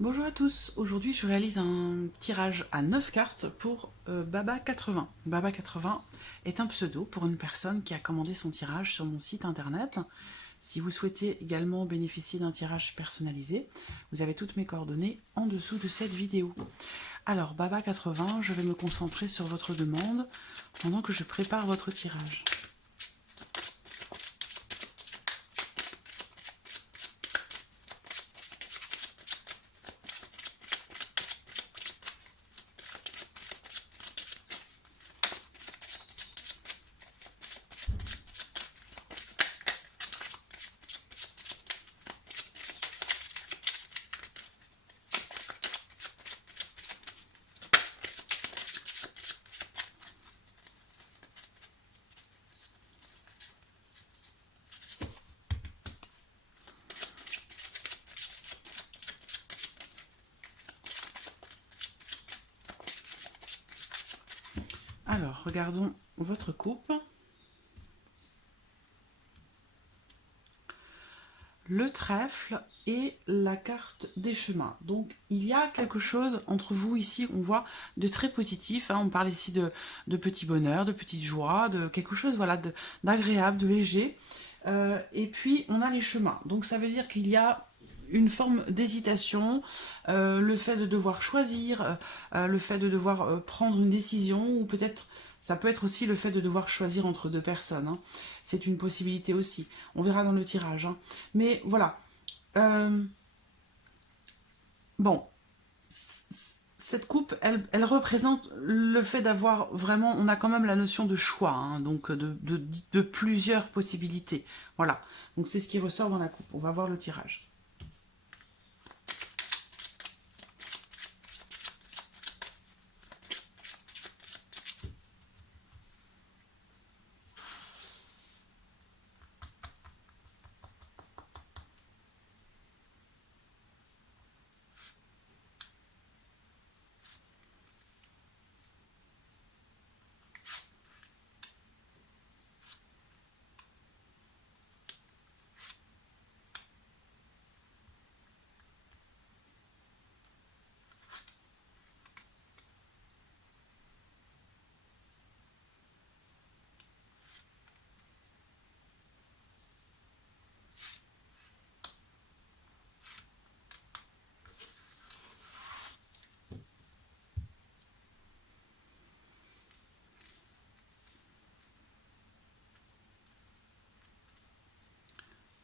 Bonjour à tous, aujourd'hui je réalise un tirage à 9 cartes pour Baba 80. Baba 80 est un pseudo pour une personne qui a commandé son tirage sur mon site internet. Si vous souhaitez également bénéficier d'un tirage personnalisé, vous avez toutes mes coordonnées en dessous de cette vidéo. Alors Baba 80, je vais me concentrer sur votre demande pendant que je prépare votre tirage. Alors, regardons votre coupe. Le trèfle et la carte des chemins. Donc, il y a quelque chose entre vous ici, on voit, de très positif. Hein. On parle ici de petits bonheurs, de petites joies, de quelque chose voilà, d'agréable, de léger. Et puis, on a les chemins. Donc, ça veut dire qu'il y a une forme d'hésitation, le fait de devoir choisir, le fait de devoir prendre une décision, ou peut-être ça peut être aussi le fait de devoir choisir entre deux personnes. Hein. C'est une possibilité aussi. On verra dans le tirage. Hein. Mais voilà. Euh, bon, cette coupe, elle représente le fait d'avoir vraiment, on a quand même la notion de choix, hein, donc de plusieurs possibilités. Voilà, donc c'est ce qui ressort dans la coupe. On va voir le tirage.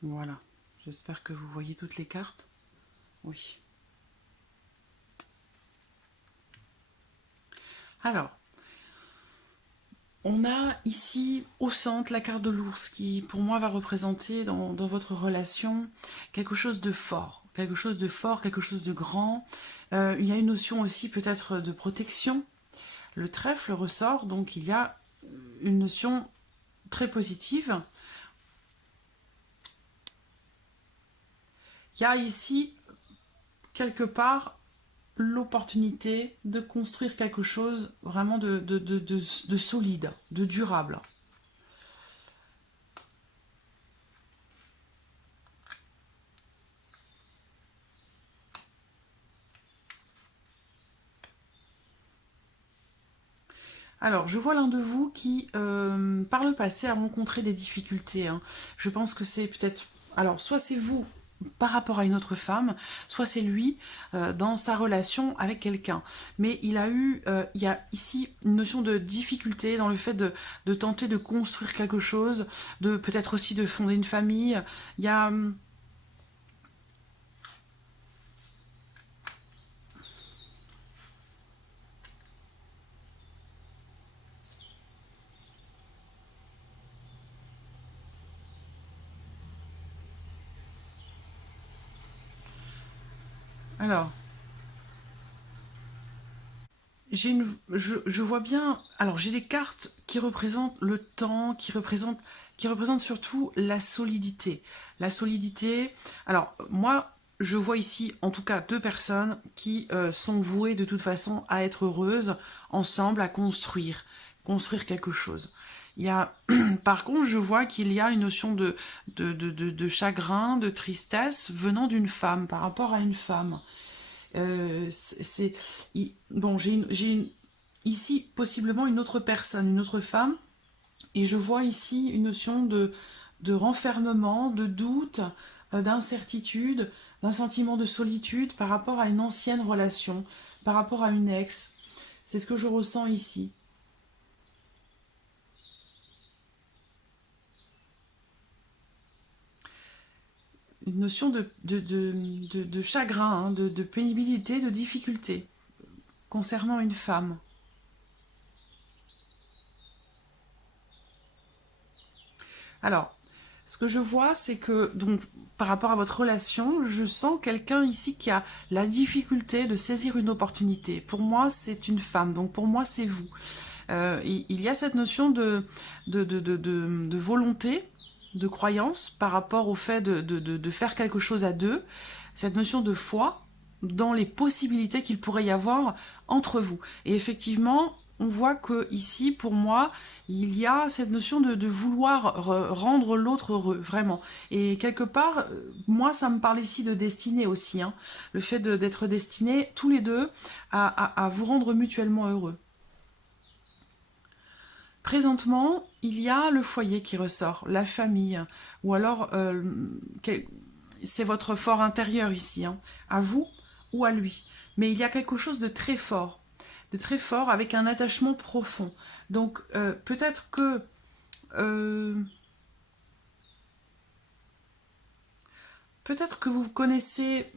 Voilà, j'espère que vous voyez toutes les cartes. Oui. Alors, on a ici au centre la carte de l'ours qui, pour moi, va représenter dans votre relation quelque chose de fort, quelque chose de fort, quelque chose de grand. Il y a une notion aussi peut-être de protection. Le trèfle ressort, donc il y a une notion très positive. Il y a ici, quelque part, l'opportunité de construire quelque chose vraiment de solide, de durable. Alors, je vois l'un de vous qui, par le passé, a rencontré des difficultés. Hein. Je pense que c'est peut-être... Alors, soit c'est vous par rapport à une autre femme, soit c'est lui dans sa relation avec quelqu'un. Mais il y a ici une notion de difficulté dans le fait de tenter de construire quelque chose, de peut-être aussi de fonder une famille. Il y a... Alors, je vois bien. Alors, j'ai des cartes qui représentent le temps, qui représentent surtout la solidité. La solidité. Alors, moi, je vois ici, en tout cas, deux personnes qui sont vouées de toute façon à être heureuses ensemble, à construire quelque chose. Il y a, par contre, je vois qu'il y a une notion de chagrin, de tristesse venant d'une femme, par rapport à une femme. Bon, ici possiblement une autre personne, une autre femme, et je vois ici une notion de renfermement, de doute, d'incertitude, d'un sentiment de solitude par rapport à une ancienne relation, par rapport à une ex. C'est ce que je ressens ici. Une notion de chagrin, hein, de pénibilité, de difficulté concernant une femme. Alors, ce que je vois, c'est que, donc, par rapport à votre relation, je sens quelqu'un ici qui a la difficulté de saisir une opportunité. Pour moi, c'est une femme, donc pour moi, c'est vous. Il y a cette notion de volonté, de croyance par rapport au fait de faire quelque chose à deux, cette notion de foi dans les possibilités qu'il pourrait y avoir entre vous. Et effectivement, on voit que ici, pour moi, il y a cette notion de vouloir rendre l'autre heureux, vraiment. Et quelque part, moi, ça me parle ici de destinée aussi, hein. Le fait d'être destinés tous les deux à vous rendre mutuellement heureux. Présentement, il y a le foyer qui ressort, la famille, ou alors c'est votre fort intérieur ici, hein, à vous ou à lui. Mais il y a quelque chose de très fort avec un attachement profond. Donc euh, peut-être que vous connaissez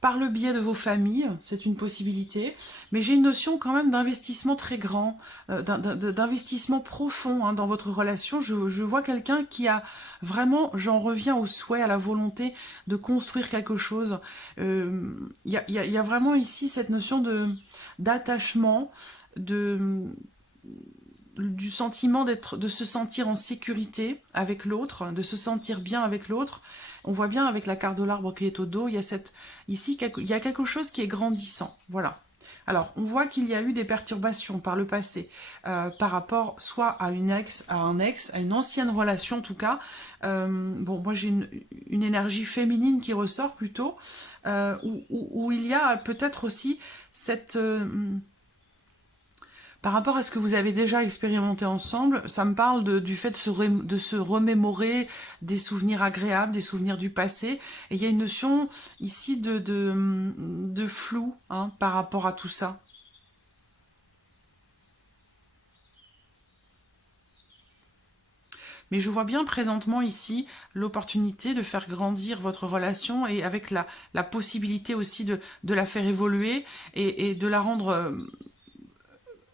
par le biais de vos familles, c'est une possibilité, mais j'ai une notion quand même d'investissement très grand, d'investissement profond, hein, dans votre relation. Je vois quelqu'un qui a vraiment, j'en reviens au souhait, à la volonté de construire quelque chose. Il y a vraiment ici cette notion d'attachement, de, du sentiment de se sentir en sécurité avec l'autre, de se sentir bien avec l'autre. On voit bien avec la carte de l'arbre qui est au dos, il y a quelque chose qui est grandissant. Voilà. Alors, on voit qu'il y a eu des perturbations par le passé, par rapport soit à une ex, à un ex, à une ancienne relation en tout cas. Bon, moi j'ai une énergie féminine qui ressort plutôt, où il y a peut-être aussi cette... par rapport à ce que vous avez déjà expérimenté ensemble, ça me parle du fait de se remémorer des souvenirs agréables, des souvenirs du passé. Et il y a une notion ici de flou, hein, par rapport à tout ça. Mais je vois bien présentement ici l'opportunité de faire grandir votre relation et avec la possibilité aussi de la faire évoluer et de la rendre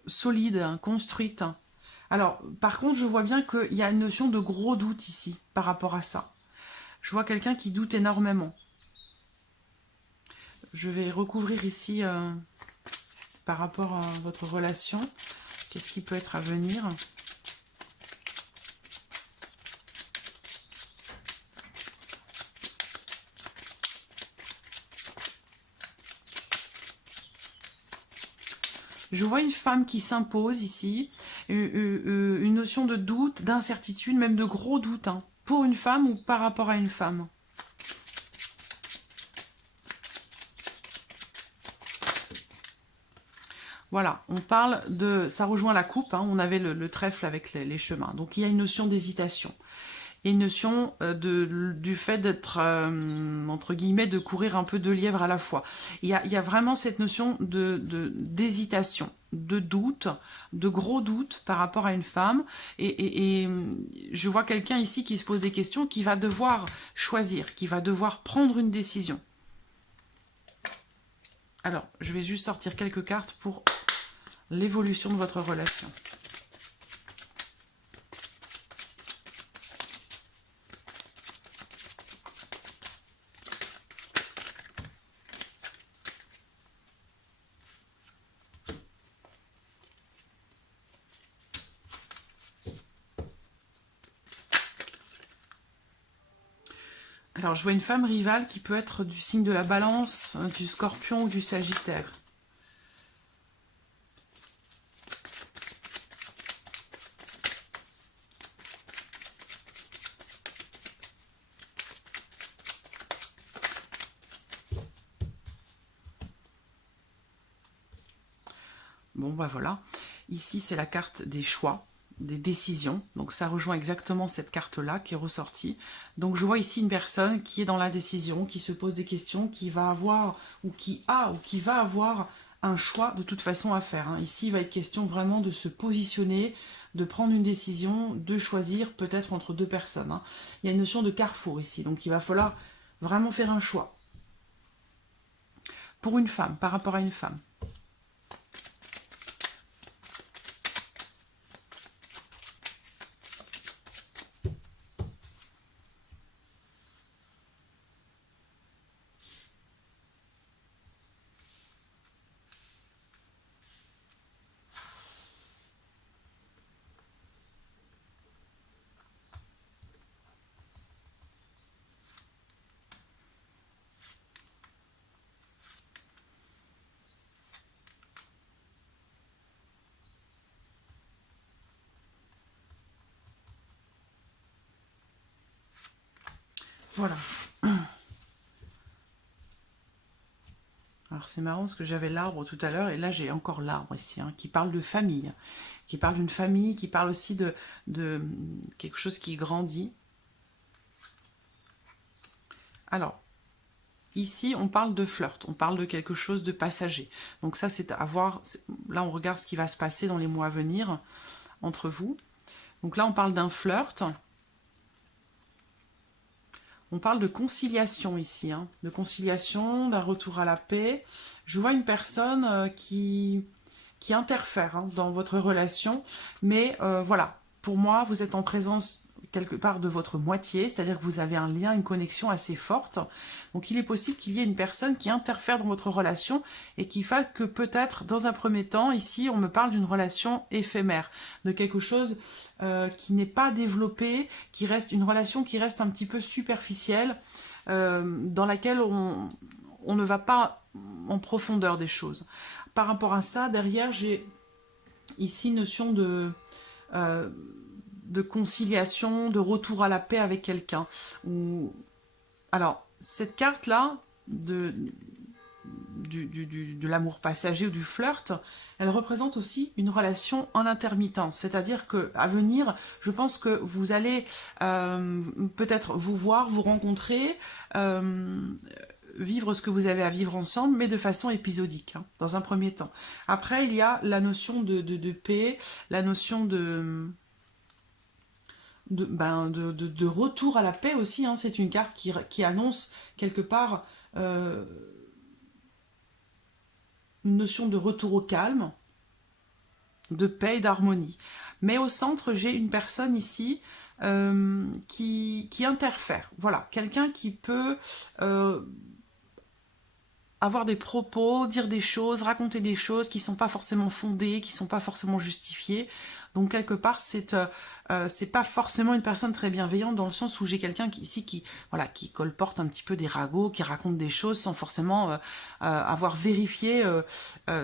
solide, hein, construite. Alors, par contre, je vois bien qu'il y a une notion de gros doute ici par rapport à ça. Je vois quelqu'un qui doute énormément. Je vais recouvrir ici par rapport à votre relation. Qu'est-ce qui peut être à venir? Je vois une femme qui s'impose ici, une notion de doute, d'incertitude, même de gros doute, hein, pour une femme ou par rapport à une femme. Voilà, on parle de... Ça rejoint la coupe, hein, on avait le trèfle avec les chemins. Donc il y a une notion d'hésitation. Et une notion du fait d'être, entre guillemets, de courir un peu de lièvre à la fois. Il y a vraiment cette notion d'hésitation, de doute, de gros doute par rapport à une femme. Et je vois quelqu'un ici qui se pose des questions, qui va devoir choisir, qui va devoir prendre une décision. Alors, je vais juste sortir quelques cartes pour l'évolution de votre relation. Alors, je vois une femme rivale qui peut être du signe de la Balance, du Scorpion ou du Sagittaire. Bon, bah voilà. Ici, c'est la carte des choix, des décisions. Donc, ça rejoint exactement cette carte-là qui est ressortie. Donc, je vois ici une personne qui est dans la décision, qui se pose des questions, qui va avoir, ou qui va avoir un choix de toute façon à faire. Hein. Ici, il va être question vraiment de se positionner, de prendre une décision, de choisir peut-être entre deux personnes. Hein. Il y a une notion de carrefour ici. Donc, il va falloir vraiment faire un choix. Pour une femme, par rapport à une femme. Voilà. Alors c'est marrant parce que j'avais l'arbre tout à l'heure et là j'ai encore l'arbre ici, hein, qui parle de famille, qui parle d'une famille, qui parle aussi de quelque chose qui grandit. Alors, ici on parle de flirt, on parle de quelque chose de passager. Donc ça c'est à voir, là on regarde ce qui va se passer dans les mois à venir entre vous. Donc là on parle d'un flirt. On parle de conciliation ici, hein, de conciliation, d'un retour à la paix. Je vois une personne qui interfère hein, dans votre relation, mais voilà, pour moi, vous êtes en présence quelque part de votre moitié, c'est-à-dire que vous avez un lien, une connexion assez forte. Donc il est possible qu'il y ait une personne qui interfère dans votre relation et qui fasse que peut-être, dans un premier temps, ici, on me parle d'une relation éphémère, de quelque chose qui n'est pas développé, qui reste une relation qui reste un petit peu superficielle, dans laquelle on ne va pas en profondeur des choses. Par rapport à ça, derrière, j'ai ici une notion de conciliation, de retour à la paix avec quelqu'un. Alors, cette carte-là, de l'amour passager ou du flirt, elle représente aussi une relation en intermittence. C'est-à-dire que à venir, je pense que vous allez peut-être vous voir, vous rencontrer, vivre ce que vous avez à vivre ensemble, mais de façon épisodique, hein, dans un premier temps. Après, il y a la notion de paix, la notion de retour à la paix aussi. Hein. C'est une carte qui annonce quelque part une notion de retour au calme, de paix et d'harmonie. Mais au centre, j'ai une personne ici qui interfère. Voilà, quelqu'un qui peut avoir des propos, dire des choses, raconter des choses qui ne sont pas forcément fondées, qui ne sont pas forcément justifiées. Donc quelque part, c'est pas forcément une personne très bienveillante dans le sens où j'ai quelqu'un qui colporte un petit peu des ragots, qui raconte des choses sans forcément avoir vérifié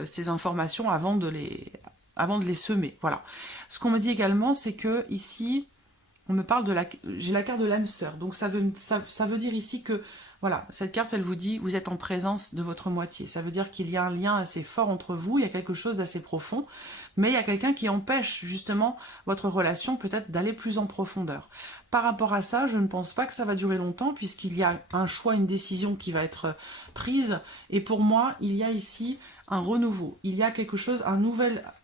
ces informations avant de les semer. Voilà. Ce qu'on me dit également, c'est que ici, on me parle j'ai la carte de l'âme sœur. Donc ça veut dire ici que voilà, cette carte, elle vous dit, vous êtes en présence de votre moitié. Ça veut dire qu'il y a un lien assez fort entre vous, il y a quelque chose d'assez profond, mais il y a quelqu'un qui empêche justement votre relation peut-être d'aller plus en profondeur. Par rapport à ça, je ne pense pas que ça va durer longtemps, puisqu'il y a un choix, une décision qui va être prise, et pour moi, il y a ici un renouveau. Il y a quelque chose,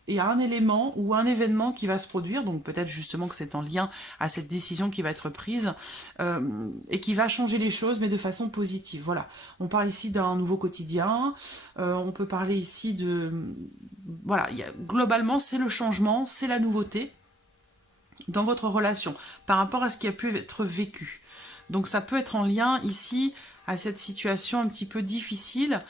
il y a un élément ou un événement qui va se produire, donc peut-être justement que c'est en lien à cette décision qui va être prise, et qui va changer les choses, mais de façon positive. Voilà. On parle ici d'un nouveau quotidien, on peut parler ici de... Voilà, globalement, c'est le changement, c'est la nouveauté dans votre relation, par rapport à ce qui a pu être vécu. Donc ça peut être en lien ici à cette situation un petit peu difficile,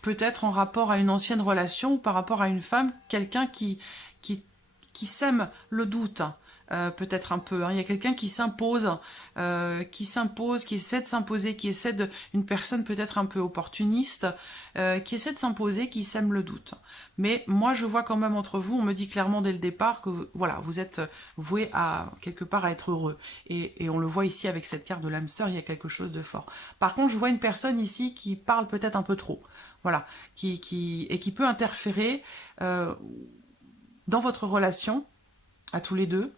peut-être en rapport à une ancienne relation ou par rapport à une femme, quelqu'un qui sème le doute, peut-être un peu. Hein. Il y a quelqu'un qui s'impose, qui essaie de s'imposer, une personne peut-être un peu opportuniste, qui essaie de s'imposer, qui sème le doute. Mais moi, je vois quand même entre vous, on me dit clairement dès le départ que voilà, vous êtes voué à quelque part à être heureux. Et on le voit ici avec cette carte de l'âme sœur, il y a quelque chose de fort. Par contre, je vois une personne ici qui parle peut-être un peu trop. voilà, et qui peut interférer dans votre relation, à tous les deux,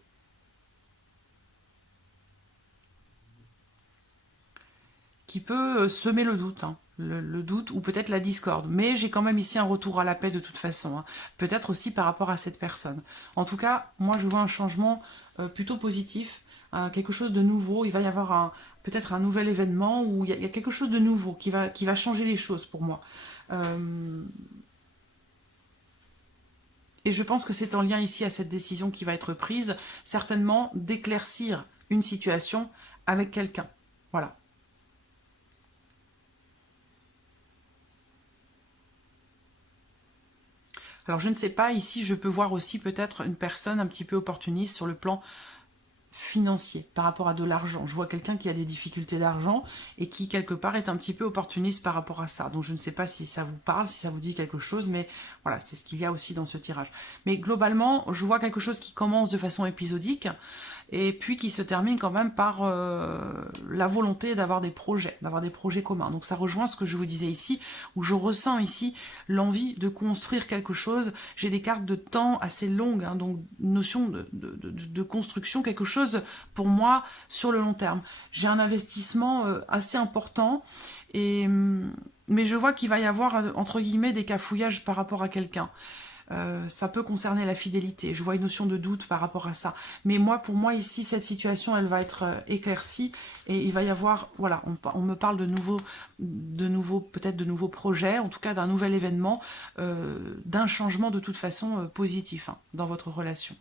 qui peut semer le doute, hein, le doute ou peut-être la discorde. Mais j'ai quand même ici un retour à la paix de toute façon, hein. Peut-être aussi par rapport à cette personne. En tout cas, moi je vois un changement plutôt positif, quelque chose de nouveau. Il va y avoir peut-être un nouvel événement où il y a quelque chose de nouveau qui va changer les choses pour moi. Et je pense que c'est en lien ici à cette décision qui va être prise, certainement d'éclaircir une situation avec quelqu'un. Voilà. Alors je ne sais pas, ici je peux voir aussi peut-être une personne un petit peu opportuniste sur le plan financier par rapport à de l'argent. Je vois quelqu'un qui a des difficultés d'argent et qui quelque part est un petit peu opportuniste par rapport à ça. Donc je ne sais pas si ça vous parle, si ça vous dit quelque chose, mais voilà, c'est ce qu'il y a aussi dans ce tirage. Mais globalement, je vois quelque chose qui commence de façon épisodique et puis qui se termine quand même par la volonté d'avoir des projets communs. Donc ça rejoint ce que je vous disais ici, où je ressens ici l'envie de construire quelque chose. J'ai des cartes de temps assez longues, hein, donc notion de construction, quelque chose pour moi sur le long terme. J'ai un investissement assez important, et, mais je vois qu'il va y avoir, entre guillemets, des cafouillages par rapport à quelqu'un. Ça peut concerner la fidélité. Je vois une notion de doute par rapport à ça. Mais moi, pour moi, ici, cette situation, elle va être éclaircie et il va y avoir, voilà, on me parle peut-être de nouveaux projets, en tout cas d'un nouvel événement, d'un changement de toute façon positif, hein, dans votre relation.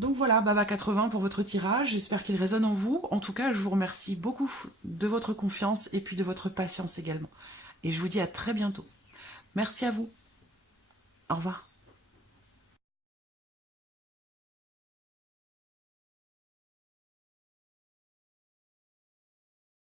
Donc voilà, Baba 80 pour votre tirage. J'espère qu'il résonne en vous. En tout cas, je vous remercie beaucoup de votre confiance et puis de votre patience également. Et je vous dis à très bientôt. Merci à vous. Au revoir.